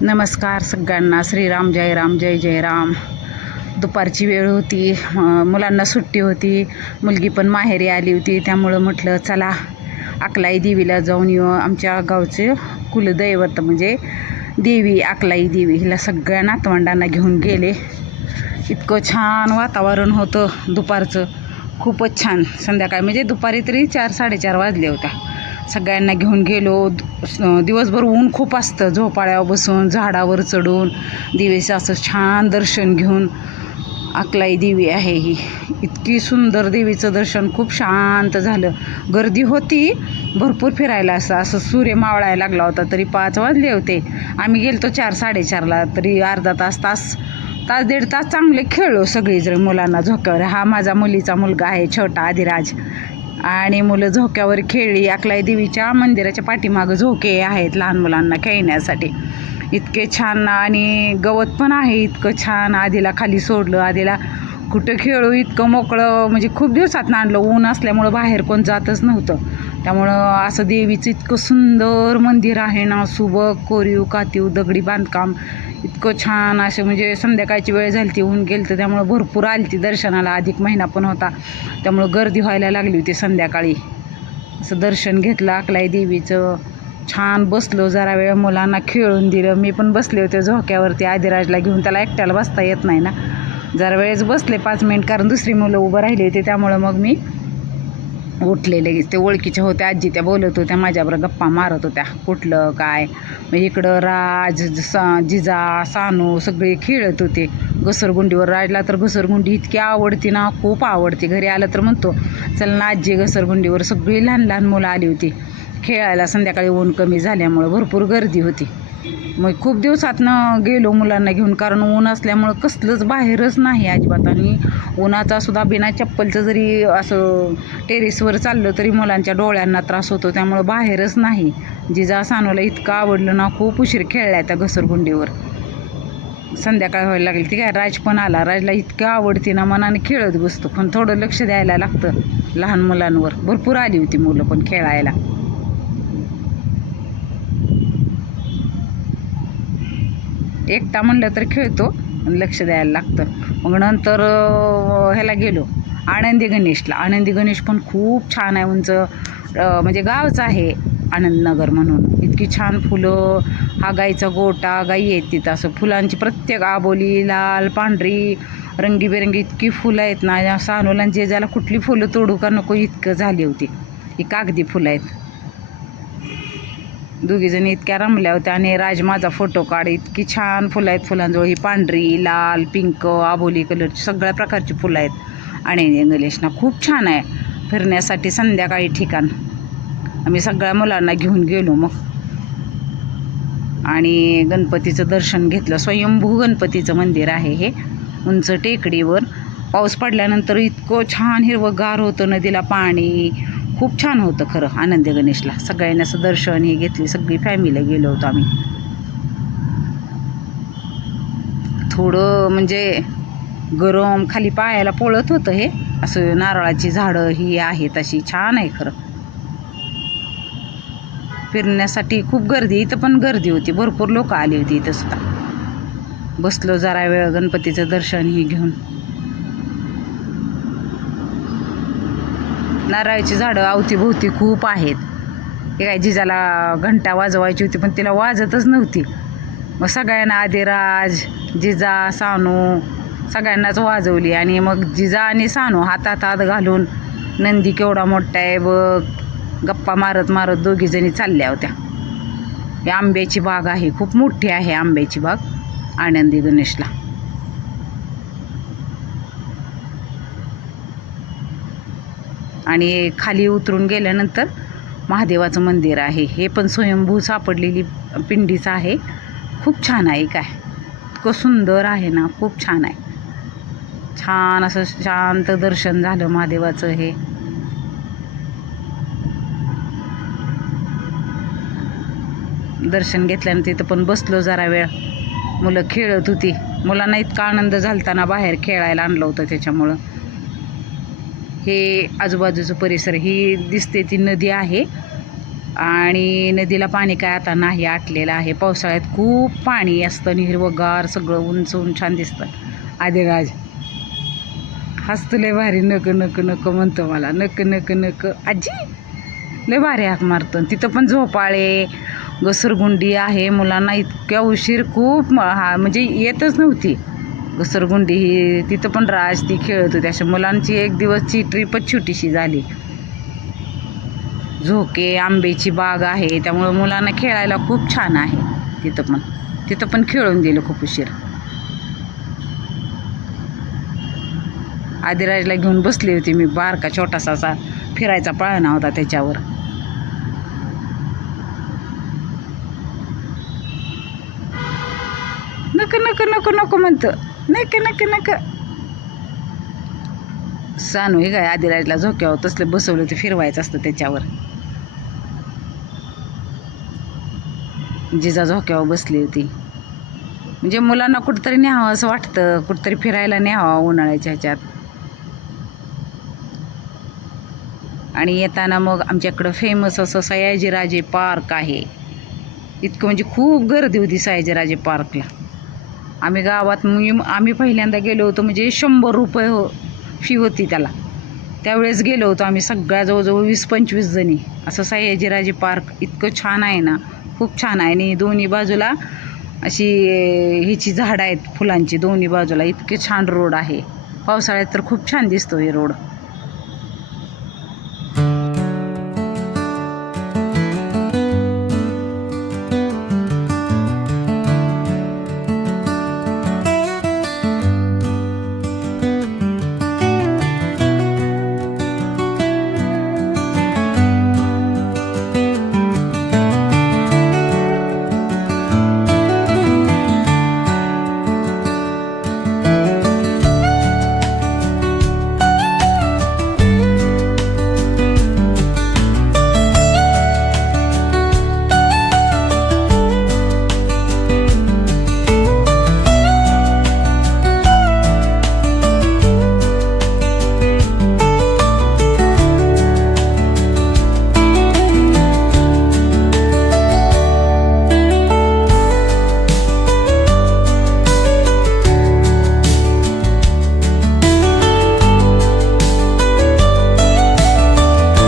नमस्कार सगळ्यांना. श्रीराम जय राम जय जय राम. दुपारची वेळ होती, मुलांना सुट्टी होती, मुलगी पण माहेरी आली होती. त्यामुळं म्हटलं चला अकलाई देवीला जाऊन येऊ. आमच्या गावचे कुलदैवत म्हणजे देवी अकलाई देवी, हिला सगळ्या नातवंडांना घेऊन गेले. इतकं छान वातावरण होतं दुपारचं, खूपच छान. संध्याकाळी म्हणजे दुपारी तरी 4-4:30 वाजले होत्या. सगळ्यांना घेऊन गेलो. दिवसभर ऊन खूप असतं. झोपाळ्यावर बसून झाडावर चढून देवीचं असं छान दर्शन घेऊन. अकलाई देवी आहे ही, इतकी सुंदर. देवीचं दर्शन खूप शांत झालं. गर्दी होती भरपूर फिरायला. असं सूर्य मावळायला लागला होता तरी 5 वाजले होते. आम्ही गेलतो 4-4:30ला, तरी अर्धा तास दीड तास चांगले खेळलो सगळीजण मुलांना झोक्यावर. हा माझा मुलीचा मुलगा आहे छोटा आदिराज, आणि मुलं झोक्यावर खेळली. अकलाई देवीच्या मंदिराच्या पाठीमागं झोके आहेत लहान मुलांना खेळण्यासाठी, इतके छान. आणि गवत पण आहे इतकं छान. आधीला खाली सोडलं, आधीला कुठं खेळू, इतकं मोकळं. म्हणजे खूप दिवसात आणलं, ऊन असल्यामुळं बाहेर कोण जातच नव्हतं. त्यामुळं असं देवीचं इतकं सुंदर मंदिर आहे ना, सुबक कोरीव कातीव दगडी बांधकाम, इतकं छान. असं म्हणजे संध्याकाळची वेळ झाली ती, ऊन गेलं तर त्यामुळं भरपूर आली ती दर्शनाला. अधिक महिना पण होता त्यामुळं गर्दी व्हायला लागली होती संध्याकाळी. असं दर्शन घेतलं अकलाई देवीचं. छान बसलो जरा वेळ, मुलांना खेळून दिलं. मी पण बसले होते झोक्यावरती आदिराजला घेऊन, त्याला एकट्याला बसता येत नाही ना. जरा वेळेस बसले 5 मिनिट, कारण दुसरी मुलं उभं राहिली होती. त्यामुळं मग मी उठले लगेच. ते ओळखीच्या होत्या आजी, त्या बोलत होत्या माझ्याबरोबर, गप्पा मारत होत्या कुठलं काय. मग इकडं राज, जिजा, सानू सगळे खेळत होते घसरगुंडीवर. राजला तर घसरगुंडी इतकी आवडती ना, खूप आवडते. घरी आलं तर म्हणतो चल ना आजी घसरगुंडीवर. सगळी लहान लहान मुलं आली होती खेळायला. संध्याकाळी ऊन कमी झाल्यामुळं भरपूर गर्दी होती. मग खूप दिवसातनं गेलो मुलांना घेऊन, कारण ऊन असल्यामुळं कसलंच बाहेरच नाही अजिबात. आणि उन्हाचा सुद्धा बिना चप्पलचं जरी असं टेरेसवर चाललं तरी मुलांच्या डोळ्यांना त्रास होतो, त्यामुळं बाहेरच नाही. जिजा सानूला इतकं आवडलं ना, खूप उशीर खेळला त्या घसरगुंडीवर. संध्याकाळ व्हायला लागली ती काय. राज पण आला. राजला इतकं आवडते ना, मनाने खेळत बसतो, पण थोडं लक्ष द्यायला लागतं लहान मुलांवर. भरपूर आली होती मुलं पण खेळायला. एकटा म्हणलं तर खेळतो, लक्ष द्यायला लागतं. मग नंतर ह्याला गेलो आनंदी गणेशला. आनंदी गणेश पण खूप छान आहे. उंच म्हणजे गावचं आहे आनंदनगर म्हणून. इतकी छान फुलं. हा गाईचा गोटा, गाई आहेत तिथं. असं फुलांची प्रत्येक आबोली लाल पांढरी रंगीबेरंगी इतकी फुलं आहेत ना. सानूला जे ज्याला कुठली फुलं तोडू का नको इतकं झाली होती. ही कागदी फुलं आहेत. दोघीजणी इतक्या रमल्या होत्या. आणि राज माझा फोटो काढ. इतकी छान फुलं आहेत फुलांजवळ. ही पांढरी, लाल, पिंक, आबोली कलरची सगळ्या प्रकारची फुलं आहेत. आणि गणेशना खूप छान आहे फिरण्यासाठी संध्याकाळी ठिकाण. आम्ही सगळ्या मुलांना घेऊन गेलो मग, आणि गणपतीचं दर्शन घेतलं. स्वयंभू गणपतीचं मंदिर आहे हे, उंच टेकडीवर. पाऊस पडल्यानंतर इतकं छान हिरवंगार होतं, नदीला पाणी. खूप छान होतं खरं आनंदी गणेशला. सगळ्यांनी असं दर्शन हे घेतली, सगळी फॅमिली गेलो होतो आम्ही. थोडं म्हणजे गरम, खाली पायाला पोळत होतं. हे असं नारळाची झाडं ही आहेत अशी, छान आहे खरं फिरण्यासाठी. खूप गर्दी, इथं पण गर्दी होती, भरपूर लोक आली होती इथं सुद्धा. बसलो जरा वेळ गणपतीचं दर्शन ही घेऊन. नारळाची झाडं अवतीभोवती खूप आहेत. हे काय जिजाला घंटा वाजवायची होती पण तिला वाजतच नव्हती. मग सगळ्यांना आदिराज, जिजा, सानू सगळ्यांनाच वाजवली. आणि मग जिजा आणि सानू हातात हात घालून, नंदी केवढा मोठा आहे बघ, गप्पा मारत मारत दोघीजणी चालल्या होत्या. ही आंब्याची बाग आहे, खूप मोठी आहे आंब्याची बाग आनंदी गणेशला. आणि खाली उतरून गेल्यानंतर महादेवाचं मंदिर आहे. हे पण स्वयंभू सापडलेली पिंडीचं आहे. खूप छान आहे. काय इतकं सुंदर आहे ना, खूप छान आहे. छान असं शांत दर्शन झालं महादेवाचं. हे दर्शन घेतल्यानंतर तिथं पण बसलो जरा वेळ. मुलं खेळत होती. मुलांना इतका आनंद झालताना बाहेर खेळायला आणलं होतं त्याच्यामुळं. हे आजूबाजूचं परिसर, ही दिसते ती नदी आहे आणि नदीला पाणी काय आता नाही आटलेलं आहे. पावसाळ्यात खूप पाणी असतं आणि हिरवंगार सगळं उंच छान दिसतं. आदिराज हसतं लय भारी, नक नक नक म्हणतो मला, नक नक नक आजी लय भारी हाक मारतं. तिथं पण झोपाळे घसरगुंडी आहे. मुलांना इतक्या उशीर खूप म्हणजे येतच नव्हती घसरगुंडी ही. तिथं पण राज ती खेळत होती. अशा मुलांची एक दिवसची ट्रिपच छोटीशी झाली. झोके आंब्याची बाग आहे, त्यामुळं मुलांना खेळायला खूप छान आहे. तिथं पण खेळून दिलं खूप उशीर. आदिराजला घेऊन बसली होती मी. बारका छोटासा असा फिरायचा पाळणा होता त्याच्यावर. नक नक नको नको म्हणतं, नक नक नक. सानू हे काय आदिराजला झोक्यावर तसले बसवलं ते फिरवायचं असतं त्याच्यावर. जिजा झोक्यावर बसली होती. म्हणजे मुलांना कुठंतरी न्यावं असं वाटतं, कुठंतरी फिरायला न्यावं उन्हाळ्याच्या ह्याच्यात. आणि येताना मग आमच्याकडं फेमस असं सयाजीराजे पार्क आहे. इतकं म्हणजे खूप गर्दी होती सयाजीराजे पार्कला. आम्ही गावात आम्ही पहिल्यांदा गेलो होतो, म्हणजे 100 रुपये फी होती त्याला. त्यावेळेस गेलो होतो आम्ही सगळ्या जवळजवळ 20-25 जणी. असं सयाजीराजे पार्क इतकं छान आहे ना, खूप छान आहे. आणि दोन्ही बाजूला अशी ह्याची झाडं आहेत फुलांची दोन्ही बाजूला. इतके छान रोड आहे. पावसाळ्यात तर खूप छान दिसतो हे रोड.